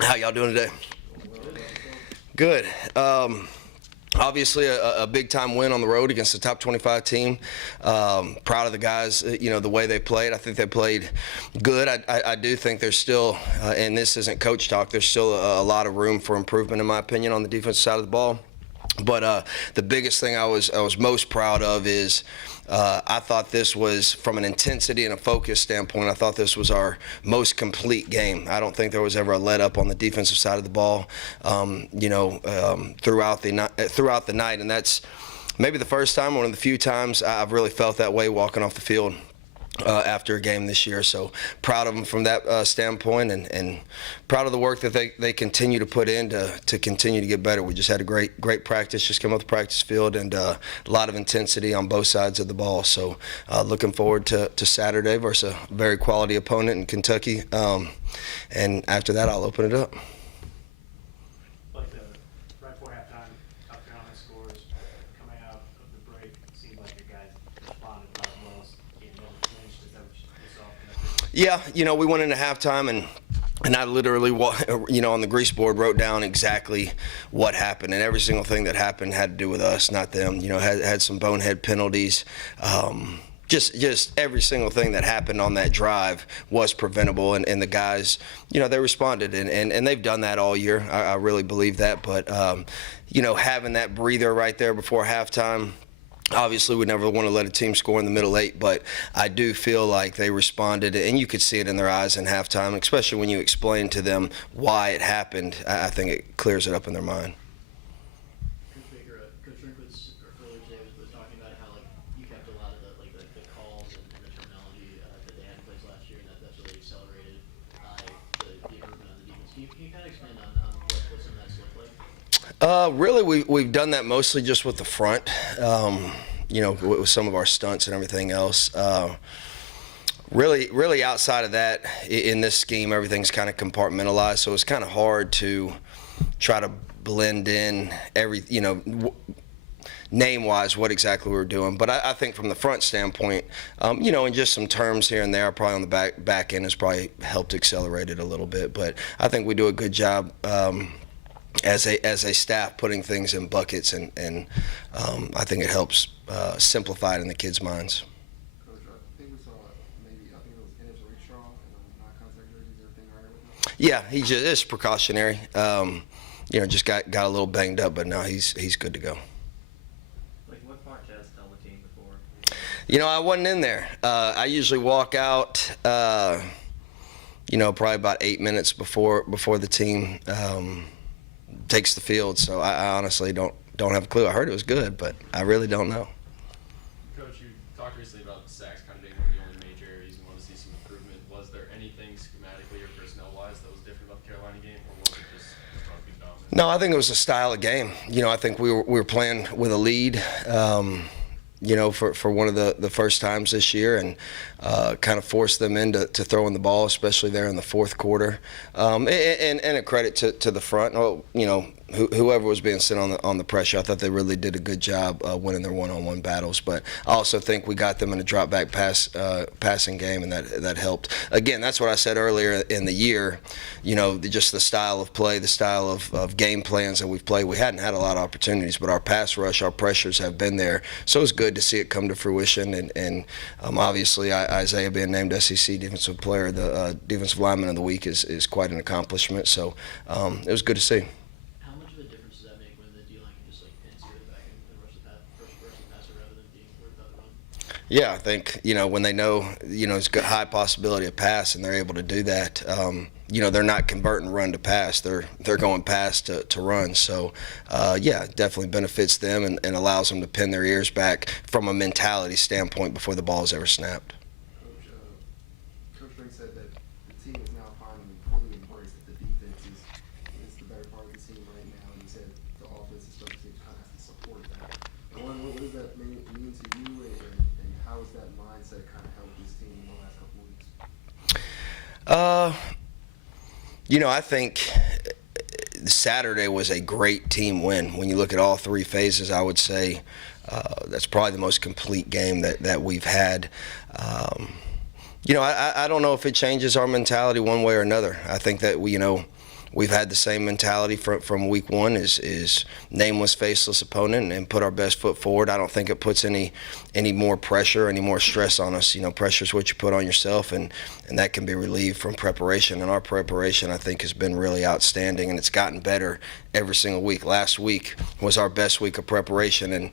How y'all doing today? Good. Obviously, a big-time win on the road against the top 25 team. Proud of the guys, the way they played. I think they played good. I do think there's still, and this isn't coach talk, there's still a lot of room for improvement, in my opinion, on the defensive side of the ball. But the biggest thing I was most proud of is I thought this was, from an intensity and a focus standpoint, I thought this was our most complete game. I don't think there was ever a let up on the defensive side of the ball, throughout the night, and that's maybe the first time, one of the few times I've really felt that way walking off the field after a game this year. So proud of them from that standpoint, and proud of the work that they continue to put in to continue to get better. We just had a great practice, just came off the practice field, and a lot of intensity on both sides of the ball. So looking forward to Saturday versus a very quality opponent in Kentucky, and after that I'll open it up. Like right before halftime, up there on the scores, coming out of the break, it seemed like the guys responded a lot well. Game never finished. Is that what you saw from that? Yeah, we went into halftime, and I literally, on the grease board wrote down exactly what happened, and every single thing that happened had to do with us, not them. Had some bonehead penalties. Just every single thing that happened on that drive was preventable, and the guys, they responded, and they've done that all year. I really believe that, but having that breather right there before halftime. Obviously, we never want to let a team score in the middle eight, but I do feel like they responded, and you could see it in their eyes in halftime, especially when you explain to them why it happened. I think it clears it up in their mind. Coach Rink earlier today was talking about how you kept a lot of the calls and the terminology that they had in place last year, and that's really accelerated the improvement on the defense. Can you kind of expand on what some of that's looked like? Really, we've done that mostly just with the front, with some of our stunts and everything else. Really outside of that, in this scheme, everything's kind of compartmentalized, so it's kind of hard to try to blend in name-wise what exactly we're doing. But I think from the front standpoint, and just some terms here and there, probably on the back end has probably helped accelerate it a little bit. But I think we do a good job as a staff putting things in buckets, and I think it helps simplify it in the kids' minds. Coach, I think we saw I think it was Ennis Rakestraw in the non-contact jersey. Is everything all right with him? Yeah, it's precautionary. Just got a little banged up, but no, he's good to go. What part did tell the team before? I wasn't in there. I usually walk out, probably about 8 minutes before the team takes the field. So I honestly don't have a clue. I heard it was good, but I really don't know. Coach, you talked recently about the sacks kind of being one of the only major areas you want to see some improvement. Was there anything schematically or personnel-wise that was different about the Carolina game, or was it just rugby dominant? No, I think it was a style of game. I think we were playing with a lead, for one of the first times this year, and kind of forced them into throwing the ball, especially there in the fourth quarter. And a credit to the front. Whoever was being sent on the pressure, I thought they really did a good job winning their one-on-one battles. But I also think we got them in a drop-back passing game, and that helped. Again, that's what I said earlier in the year. Just the style of play, the style of game plans that we've played. We hadn't had a lot of opportunities, but our pass rush, our pressures have been there. So it's good to see it come to fruition. And obviously, Isaiah being named SEC Defensive Player, the Defensive Lineman of the Week is quite an accomplishment. So it was good to see. How much of a difference does that make when the D-line can just pin to the back and rush the passer rather than being worried about the run? Yeah, I think, when they know, it's a high possibility of pass, and they're able to do that, they're not converting run to pass. They're going pass to run. So, yeah, it definitely benefits them and allows them to pin their ears back from a mentality standpoint before the ball is ever snapped. Coach Drink said that the team is now finally fully embraced that the defense is the better part of the team right now, and he said the offense and special teams kind of has to support that. What does that mean to you, and how has that mindset kind of helped this team in the last couple of weeks? I think Saturday was a great team win. When you look at all three phases, I would say that's probably the most complete game that we've had. I don't know if it changes our mentality one way or another. I think that we we've had the same mentality from week one is nameless, faceless opponent and put our best foot forward. I don't think it puts any more pressure, any more stress on us. Pressure is what you put on yourself, and that can be relieved from preparation. And our preparation, I think, has been really outstanding, and it's gotten better every single week. Last week was our best week of preparation, and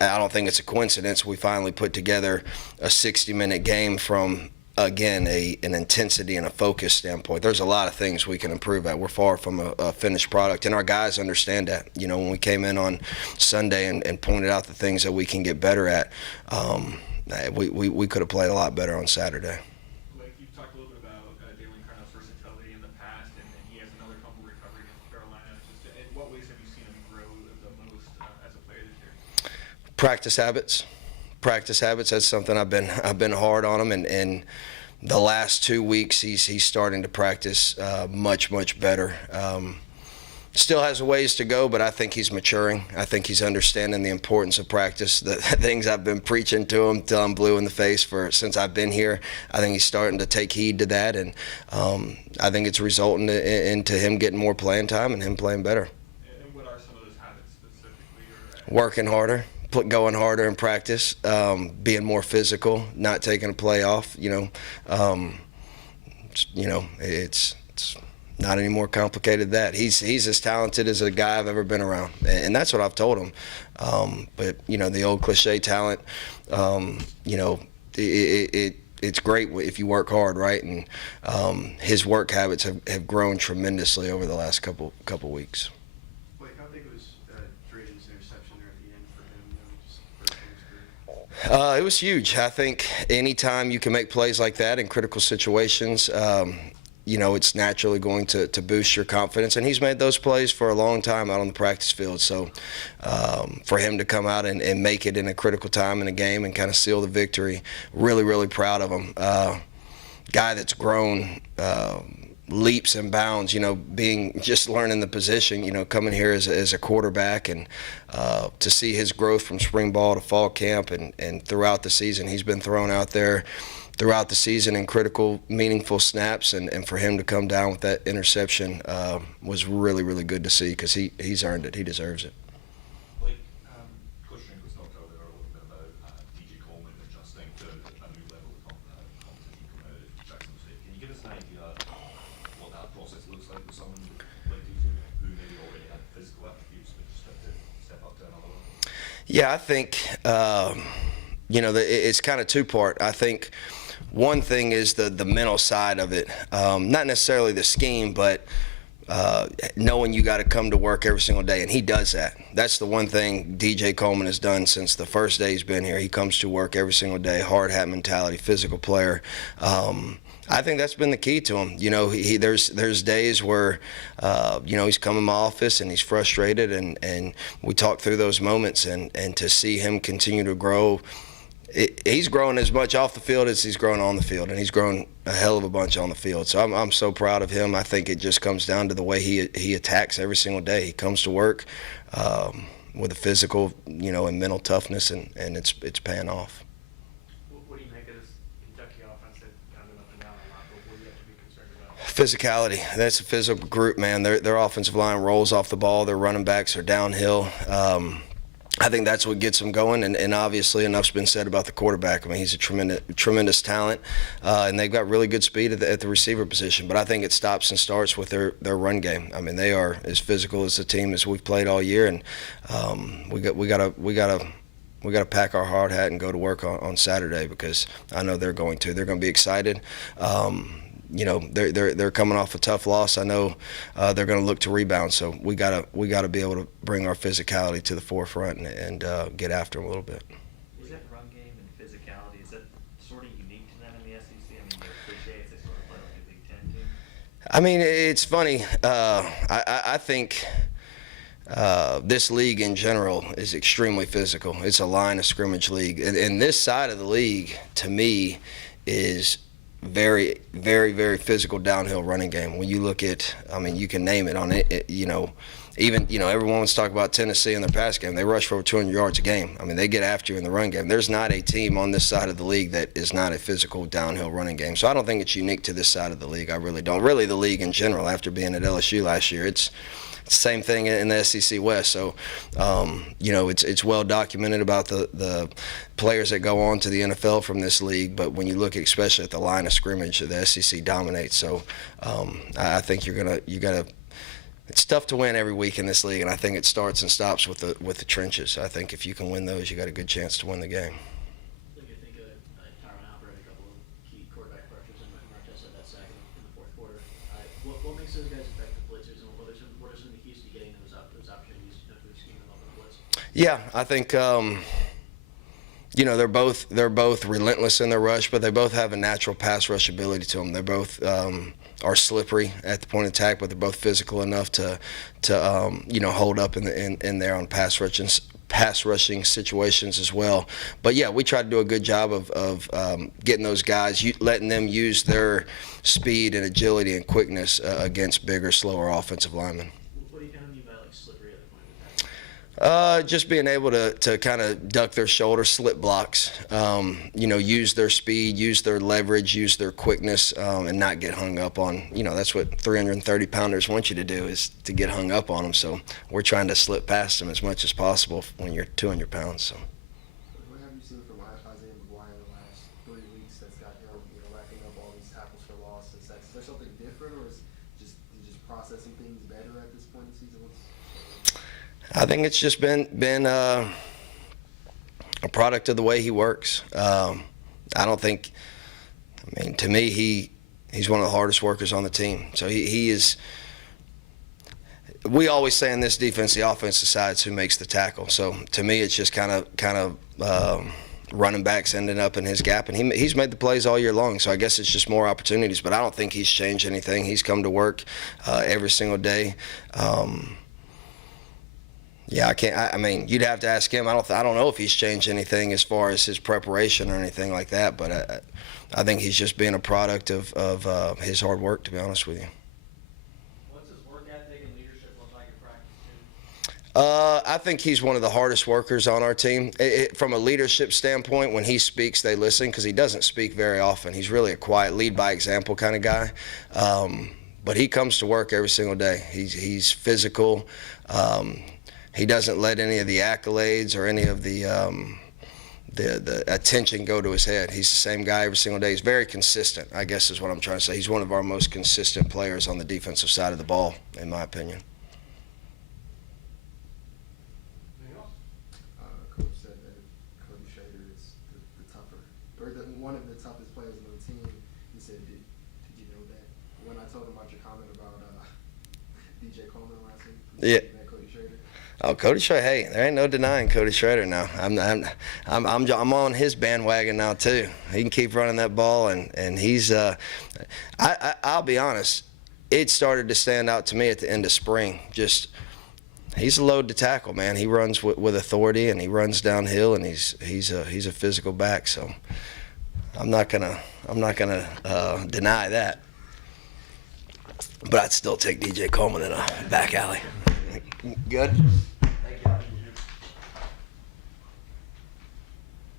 I don't think it's a coincidence. We finally put together a 60-minute game from, again, an intensity and a focus standpoint. There's a lot of things we can improve at. We're far from a finished product, and our guys understand that. When we came in on Sunday and pointed out the things that we can get better at, we could have played a lot better on Saturday. Like, you've talked a little bit about Dalen Carnell's versatility in the past, and he has another couple recovery against Carolina. Just in what ways have you seen him grow the most as a player this year? Practice habits. That's something I've been hard on him, and the last 2 weeks he's starting to practice much better. Still has a ways to go, but I think he's maturing. I think he's understanding the importance of practice. The things I've been preaching to him till I'm blue in the face since I've been here, I think he's starting to take heed to that, and I think it's resulting into him getting more playing time and him playing better. And what are some of those habits specifically? Working harder, going harder in practice, being more physical, not taking a play off. It's not any more complicated than that. He's as talented as a guy I've ever been around, and that's what I've told him. But the old cliche talent, it's great if you work hard, right? And his work habits have grown tremendously over the last couple weeks. How big was Schrader's interception there at the end for him? Just first in his career? It was huge. I think anytime you can make plays like that in critical situations, it's naturally going to boost your confidence. And he's made those plays for a long time out on the practice field. So for him to come out and make it in a critical time in a game and kind of seal the victory, really proud of him. Guy that's grown leaps and bounds, just learning the position, coming here as a quarterback, and to see his growth from spring ball to fall camp and throughout the season. He's been thrown out there throughout the season in critical, meaningful snaps, and for him to come down with that interception was really good to see, because he's earned it. He deserves it. Coach Schrader was talked earlier a little bit about DJ Coleman adjusting to a new level of competition coming out of Jackson State. Can you give us an idea what that process looks like with someone like DJ who maybe already had physical attributes but just had to step up to another level? Yeah, I think it's kind of two-part. I think one thing is the mental side of it, not necessarily the scheme, but knowing you got to come to work every single day, and he does that. That's the one thing DJ Coleman has done since the first day he's been here. He comes to work every single day, hard hat mentality, physical player. I think that's been the key to him. There's days where he's come in my office and he's frustrated, and we talk through those moments, and to see him continue to grow. He's grown as much off the field as he's grown on the field, and he's grown a hell of a bunch on the field. So I'm so proud of him. I think it just comes down to the way he attacks every single day. He comes to work with a physical, and mental toughness, and it's paying off. What do you make of this Kentucky offense that kind of been up and down a lot, but what do you have to be concerned about? Physicality. That's a physical group, man. Their offensive line rolls off the ball. Their running backs are downhill. I think that's what gets them going, and obviously enough's been said about the quarterback. I mean, he's a tremendous talent, and they've got really good speed at the receiver position. But I think it stops and starts with their run game. I mean, they are as physical as the team as we've played all year, and we gotta pack our hard hat and go to work on Saturday, because I know they're going to. They're going to be excited. They're coming off a tough loss. I know they're going to look to rebound, so we gotta be able to bring our physicality to the forefront and get after them a little bit. Is that run game and physicality, is that sort of unique to them in the SEC? I mean, they're cliches, they sort of play like a Big Ten team. I mean, it's funny. I think this league in general is extremely physical. It's a line of scrimmage league, and this side of the league, to me, is very, very, very physical downhill running game. When you look at, I mean, you can name it on it, even, everyone wants to talk about Tennessee in their pass game. They rush for over 200 yards a game. I mean, they get after you in the run game. There's not a team on this side of the league that is not a physical downhill running game. So I don't think it's unique to this side of the league. I really don't. Really, the league in general, after being at LSU last year, it's the same thing in the SEC West. So, it's well documented about the players that go on to the NFL from this league. But when you look especially at the line of scrimmage, the SEC dominates. So I think you got to. It's tough to win every week in this league, and I think it starts and stops with the trenches. I think if you can win those, you got a good chance to win the game. I think Tyron Alford had a couple of key quarterback pressures and Marquez had that sack in the fourth quarter. What makes those guys effective blitzers, and what are some of the keys to getting those opportunities to scheme them up in the blitz? Yeah, I think they're both relentless in their rush, but they both have a natural pass rush ability to them. They're both are slippery at the point of attack, but they're both physical enough to hold up in there on pass rushing situations as well. But yeah, we try to do a good job of getting those guys, letting them use their speed and agility and quickness against bigger, slower offensive linemen. What do you kind of mean by slippery at the point of attack? Just being able to kind of duck their shoulder, slip blocks, use their speed, use their leverage, use their quickness, and not get hung up on. That's what 330-pounders want you to do, is to get hung up on them. So we're trying to slip past them as much as possible when you're 200 pounds. So. What have you seen from Isaiah McGuire in the last 3 weeks that's got him, racking up all these tackles for loss and sacks? Is there something different, or is just processing things better at this point in the season? I think it's just been a product of the way he works. I don't think. I mean, to me, he's one of the hardest workers on the team. So he is. We always say in this defense, the offense decides who makes the tackle. So to me, it's just kind of running backs ending up in his gap, and he's made the plays all year long. So I guess it's just more opportunities. But I don't think he's changed anything. He's come to work every single day. Yeah, I can't. I mean, you'd have to ask him. I don't know if he's changed anything as far as his preparation or anything like that. But I think he's just being a product of his hard work, to be honest with you. What's his work ethic and leadership look like in practice, too? I think he's one of the hardest workers on our team. From a leadership standpoint, when he speaks, they listen, because he doesn't speak very often. He's really a quiet, lead by example kind of guy. But he comes to work every single day. He's physical. He doesn't let any of the accolades or any of the attention go to his head. He's the same guy every single day. He's very consistent, I guess is what I'm trying to say. He's one of our most consistent players on the defensive side of the ball, in my opinion. Anything else? Coach said that Cody Schrader is the tougher, or one of the toughest players on the team. He said, did you know that? When I told him about your comment about DJ Coleman last week, Yeah. that Cody Schrader. Oh, Cody Schrader! Hey, there ain't no denying Cody Schrader now. I'm on his bandwagon now too. He can keep running that ball, and he's. I'll be honest. It started to stand out to me at the end of spring. Just, he's a load to tackle, man. He runs with authority, and he runs downhill, and he's a physical back. So I'm not gonna deny that. But I'd still take DJ Coleman in a back alley. Good.